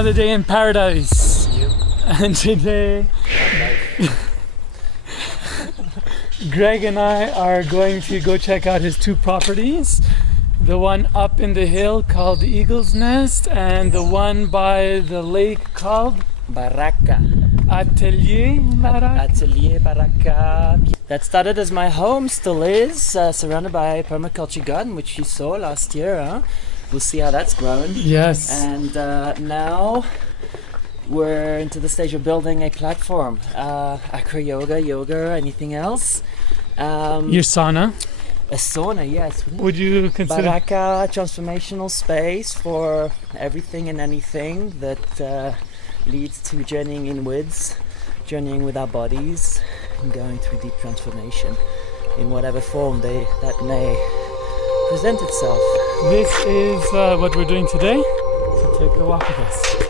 Another day in paradise. And today Greg and I are going to go check out his two properties. The one up in the hill called the Eagle's Nest, and the one by the lake called Baraka. Atelier Baraka. Atelier Baraka. That started as my home, still is, surrounded by a permaculture garden, which you saw last year. Huh? We'll see how that's grown. Yes. And now we're into the stage of building a platform. Acro yoga, anything else? Your sauna. A sauna, yes. Would you consider Baraka, transformational space for everything and anything that leads to journeying inwards, journeying with our bodies, and going through deep transformation in whatever form that may present itself. This is what we're doing today, so take a walk with us.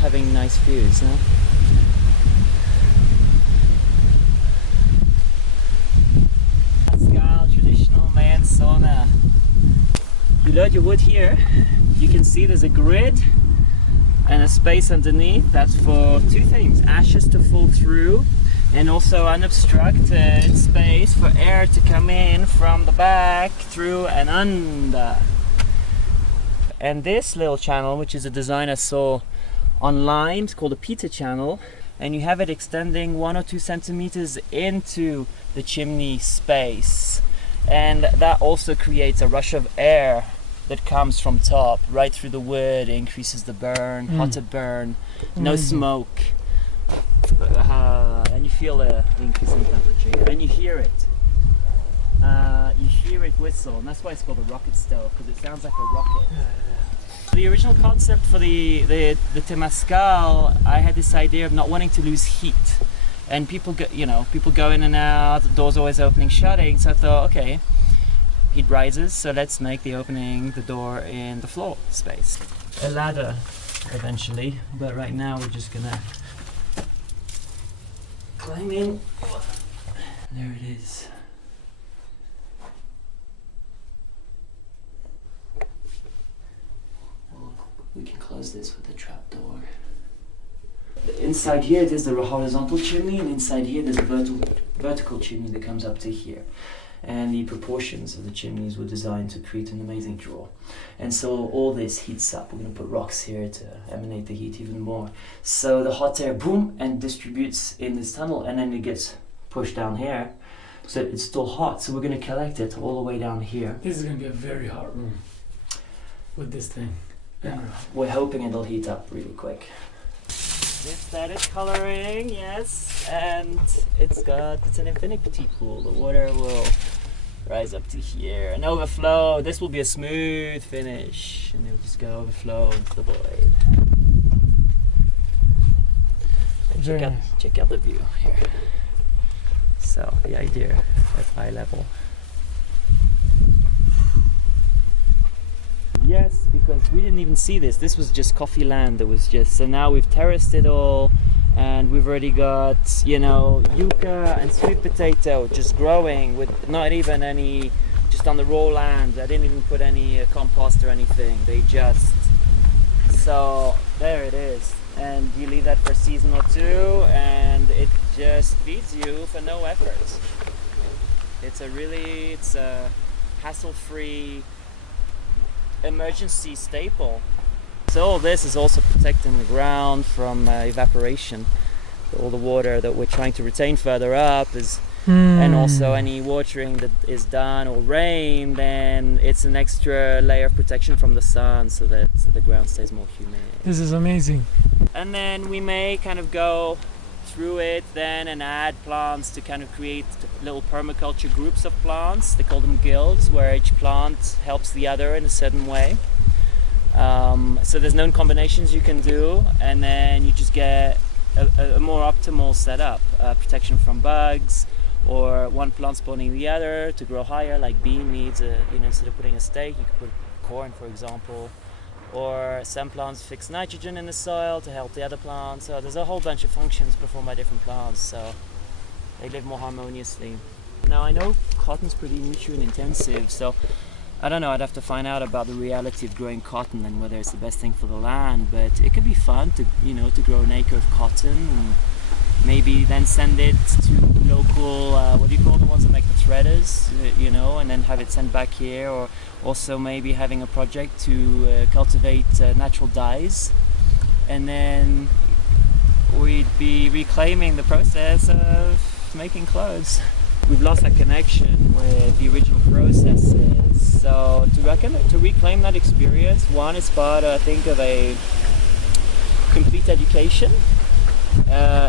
Having nice views, no? Pascal, traditional Mayan sauna. You load your wood here. You can see there's a grid and a space underneath. That's for two things: ashes to fall through, and also unobstructed space for air to come in from the back, through and under. And this little channel, which is a design I saw online, it's called a Peter channel, and you have it extending 1 or 2 centimeters into the chimney space, and that also creates a rush of air that comes from top right through the wood, increases the burn, hotter burn, no smoke, and you feel the increase in temperature, and you hear it. You hear it whistle, and that's why it's called a rocket stove, because it sounds like a rocket. The original concept for the Temazcal, I had this idea of not wanting to lose heat, and people go in and out, the doors always opening, shutting. So I thought, okay, heat rises, so let's make the opening, the door in the floor space. A ladder, eventually, but right now we're just gonna climb in. There it is. We can close this with a trap door. Inside here there's the horizontal chimney, and inside here there's a vertical chimney that comes up to here. And the proportions of the chimneys were designed to create an amazing draw. And so all this heats up. We're going to put rocks here to emanate the heat even more. So the hot air, boom, and distributes in this tunnel, and then it gets pushed down here. So it's still hot, so we're going to collect it all the way down here. This is going to be a very hot room with this thing. Yeah. We're hoping it'll heat up really quick. It started coloring, yes, and it's an infinity pool. The water will rise up to here and overflow. This will be a smooth finish, and it'll just go overflow into the void. And check out the view here. So the idea at eye level. Yes, because we didn't even see this. This was just coffee land. That was just, so now we've terraced it all, and we've already got, yucca and sweet potato just growing with not even any, just on the raw land. I didn't even put any compost or anything. So there it is. And you leave that for a season or two, and it just feeds you for no effort. It's a hassle-free emergency staple. So all this is also protecting the ground from evaporation. All the water that we're trying to retain further up is, and also any watering that is done or rain, then it's an extra layer of protection from the sun, so that the ground stays more humid. This is amazing. And then we may kind of go through it then and add plants to kind of create little permaculture groups of plants. They call them guilds, where each plant helps the other in a certain way. So there's known combinations you can do, and then you just get a more optimal setup. Protection from bugs, or one plant spawning the other to grow higher, like bean needs instead of putting a stake, you could put corn, for example. Or some plants fix nitrogen in the soil to help the other plants. So there's a whole bunch of functions performed by different plants, so they live more harmoniously. Now I know cotton's pretty nutrient intensive, so I don't know, I'd have to find out about the reality of growing cotton and whether it's the best thing for the land, but it could be fun to grow an acre of cotton and maybe then send it to local, what do you call the ones that make the threaders, and then have it sent back here, or also maybe having a project to cultivate natural dyes, and then we'd be reclaiming the process of making clothes. We've lost that connection with the original processes, so to reclaim that experience, one is part, I think, of a complete education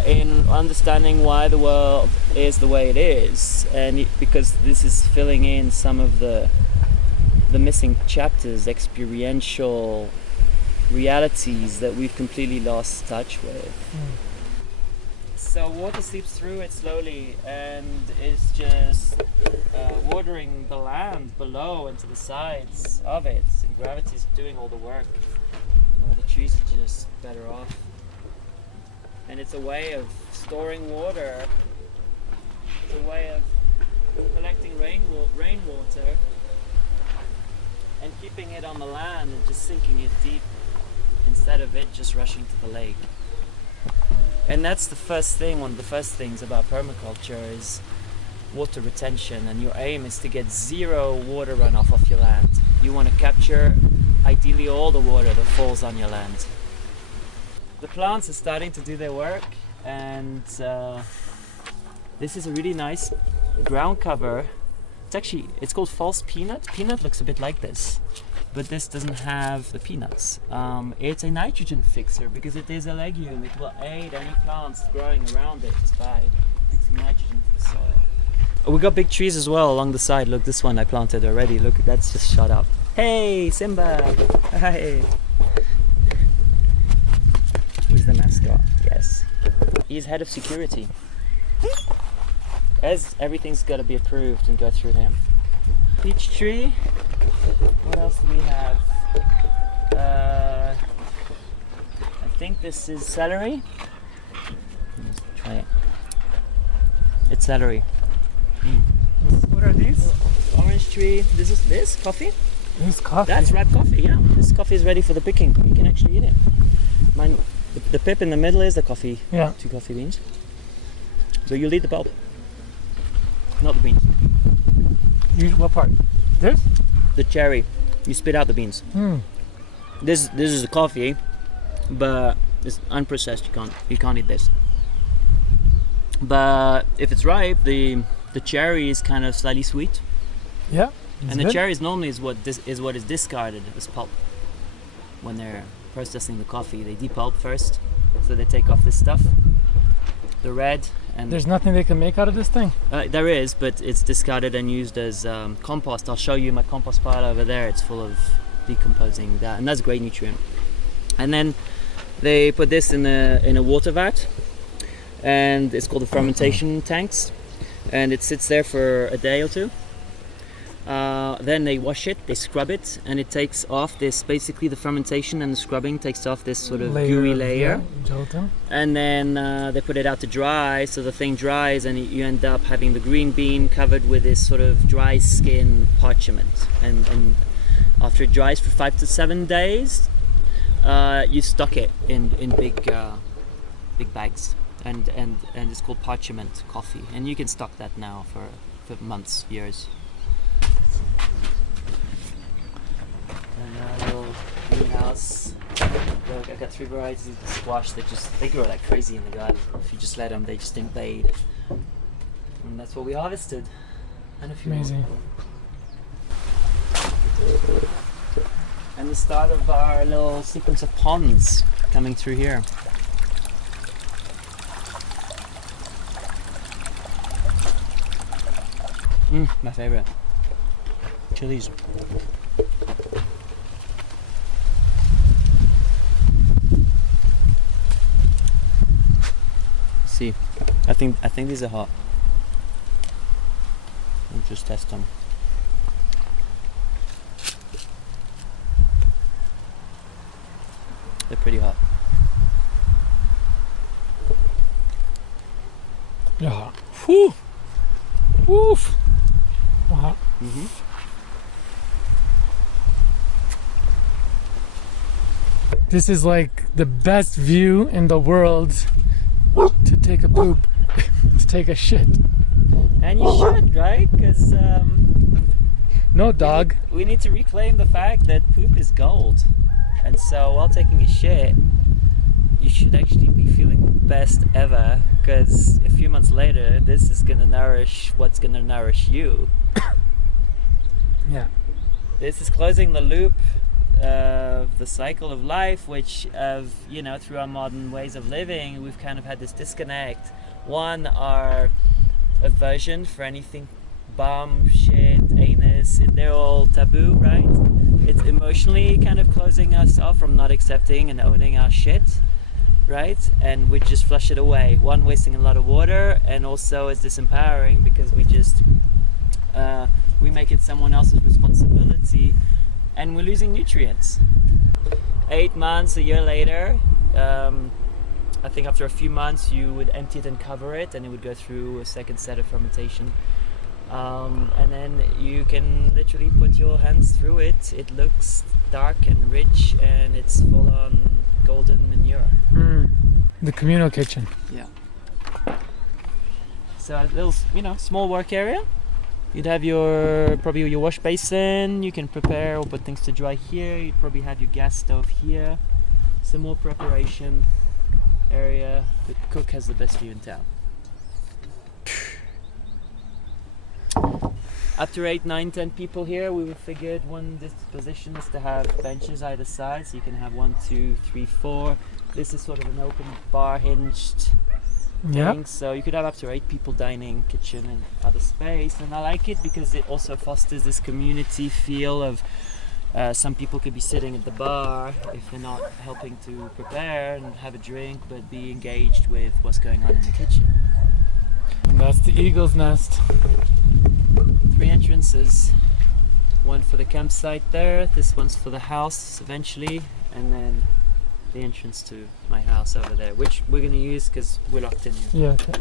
in understanding why the world is the way it is, and because this is filling in some of the missing chapters, experiential realities that we've completely lost touch with. So water seeps through it slowly, and it's just watering the land below and to the sides of it, and gravity's doing all the work, and all the trees are just better off. And it's a way of storing water. It's a way of collecting rainwater and keeping it on the land and just sinking it deep instead of it just rushing to the lake. And that's the first thing, one of the first things about permaculture is water retention, and your aim is to get zero water runoff off your land. You want to capture ideally all the water that falls on your land. The plants are starting to do their work, and this is a really nice ground cover. It's called false peanut. Peanut looks a bit like this, but this doesn't have the peanuts. It's a nitrogen fixer because it is a legume. It will aid any plants growing around it by fixing nitrogen to the soil. We got big trees as well along the side. Look, this one I planted already. Look, that's just shot up. Hey, Simba! Hi! Who's the mascot? Yes. He's head of security. As everything's got to be approved and go through him. Peach tree. What else do we have? I think this is celery. Let's try it. It's celery. What are these? Orange tree. This is coffee. This is coffee. That's ripe coffee. Yeah, this coffee is ready for the picking. You can actually eat it. Mine. The pip in the middle is the coffee. Yeah. 2 coffee beans. So you'll eat the pulp, not the beans. What part? This? The cherry. You spit out the beans. This is the coffee, but it's unprocessed. You can't eat this. But if it's ripe, the cherry is kind of slightly sweet. Yeah. And the cherry is normally what is discarded as pulp when they're processing the coffee. They depulp first, so they take off this stuff, the red. And there's nothing they can make out of this thing? There is, but it's discarded and used as compost. I'll show you my compost pile over there. It's full of decomposing that, and that's a great nutrient. And then they put this in a water vat, and it's called the fermentation tanks, and it sits there for a day or two. Then they wash it, they scrub it, and it takes off this, basically the fermentation and the scrubbing takes off this sort of gooey layer. Gelatin. And then they put it out to dry, so the thing dries, and you end up having the green bean covered with this sort of dry skin parchment. And after it dries for 5 to 7 days, you stock it in big bags, and it's called parchment coffee, and you can stock that now for months, years. And a little greenhouse. Look, I've got 3 varieties of squash that they grow like crazy in the garden. If you just let them, they just invade. And that's what we harvested. And a few amazing. More. And the start of our little sequence of ponds coming through here. My favorite. Chilies. See, I think these are hot. We'll just test them. They're pretty hot. Yeah. Whew. Woof. Wow. This is like the best view in the world to take a poop, to take a shit. And you should, right? Because no dog. we need to reclaim the fact that poop is gold. And so while taking a shit, you should actually be feeling the best ever, because a few months later, this is going to nourish what's going to nourish you. Yeah. This is closing the loop of the cycle of life, which through our modern ways of living, we've kind of had this disconnect. One, our aversion for anything bum, shit, anus, they're all taboo, right? It's emotionally kind of closing us off from not accepting and owning our shit, right? And we just flush it away. One, wasting a lot of water, and also it's disempowering because we make it someone else's responsibility, and we're losing nutrients. 8 months, a year later, I think after a few months you would empty it and cover it, and it would go through a second set of fermentation. And then you can literally put your hands through it. It looks dark and rich, and it's full on golden manure. The communal kitchen. Yeah. So a little, small work area. You'd have probably your wash basin. You can prepare or put things to dry here. You'd probably have your gas stove here. Some more preparation area. The cook has the best view in town. After 8, 9, 10 people here, we figured one disposition is to have benches either side, so you can have 1, 2, 3, 4. This is sort of an open bar hinged thing, so you could have up to 8 people dining, kitchen and other space. And I like it because it also fosters this community feel of some people could be sitting at the bar if they're not helping to prepare and have a drink, but be engaged with what's going on in the kitchen. And that's the eagle's nest. 3 entrances. One for the campsite there, this one's for the house eventually, and then the entrance to my house over there, which we're going to use because we're locked in here. Yeah. Okay.